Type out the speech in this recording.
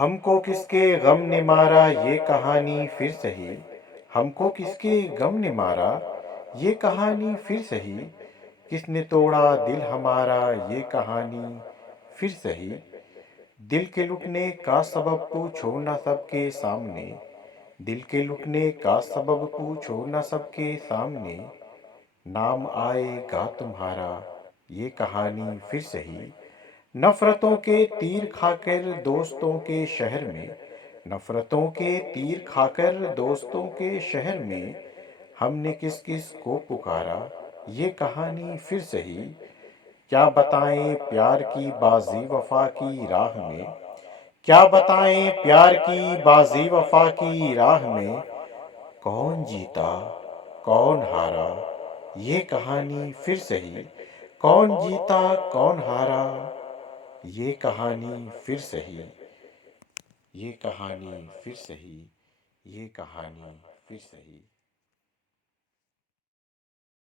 हमको किसके गम ने मारा ये कहानी फिर सही। हमको किसके गम ने मारा ये कहानी फिर सही। किसने तोड़ा दिल हमारा ये कहानी फिर सही। दिल के लुटने का सबब पूछो ना सबके सामने। दिल के लुटने का सबब पूछो ना सबके सामने। नाम आएगा तुम्हारा ये कहानी फिर सही। नफरतों के तीर खाकर दोस्तों के शहर में। नफरतों के तीर खाकर दोस्तों के शहर में। हमने किस किस को पुकारा ये कहानी फिर सही। क्या बताएं प्यार की बाजी वफा की राह में। क्या बताएं प्यार की बाजी वफा की राह में। कौन जीता कौन हारा ये कहानी फिर सही। कौन जीता कौन हारा ये कहानी फिर सही। ये कहानी फिर सही। ये कहानी फिर सही।